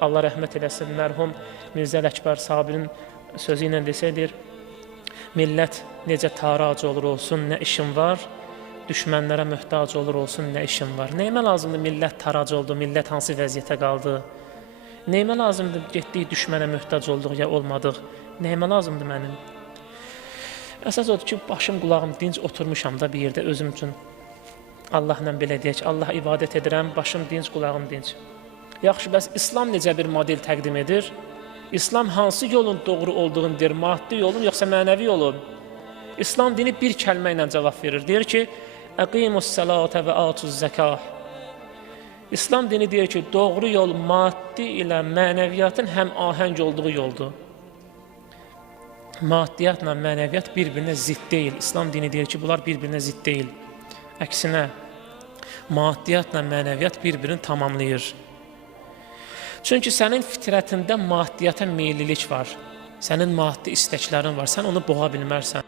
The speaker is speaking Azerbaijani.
Allah rəhmət eləsin, mərhum Mirzə Ələkbər Sabirin sözü ilə desədir, millət necə tarac olur olsun, nə işin var, düşmənlərə möhtac olur olsun, nə işin var. Nəyimə lazımdır millət tarac oldu, millət hansı vəziyyətə qaldı? Nəyimə lazımdır getdiyi düşmənə möhtac olduq ya olmadıq? Nəyimə lazımdır mənim? Əsas odur ki, başım, qulağım dinc oturmuşam da bir yerdə özüm üçün. Allahla belə deyək, Allah ibadət edirəm, başım dinc, qulağım dinc. Yaxşı, bəs İslam necə bir model təqdim edir? İslam hansı yolun doğru olduğunu deyir, maddi yolun, yoxsa mənəvi yolun? İslam dini bir kəlmə ilə cavab verir. Deyir ki, əqimus sələtə və atuz zəkah. İslam dini deyir ki, doğru yol maddi ilə mənəviyyatın həm ahəng olduğu yoldur. Maddiyyatla mənəviyyat bir-birinə zidd deyil. İslam dini deyir ki, bunlar bir-birinə zidd deyil. Əksinə, maddiyyatla mənəviyyat bir-birini tamamlayır. Çünki sənin fitrətində maddiyyata meyillilik var. Sənin maddi istəklərin var. Sən onu boğa bilmərsən.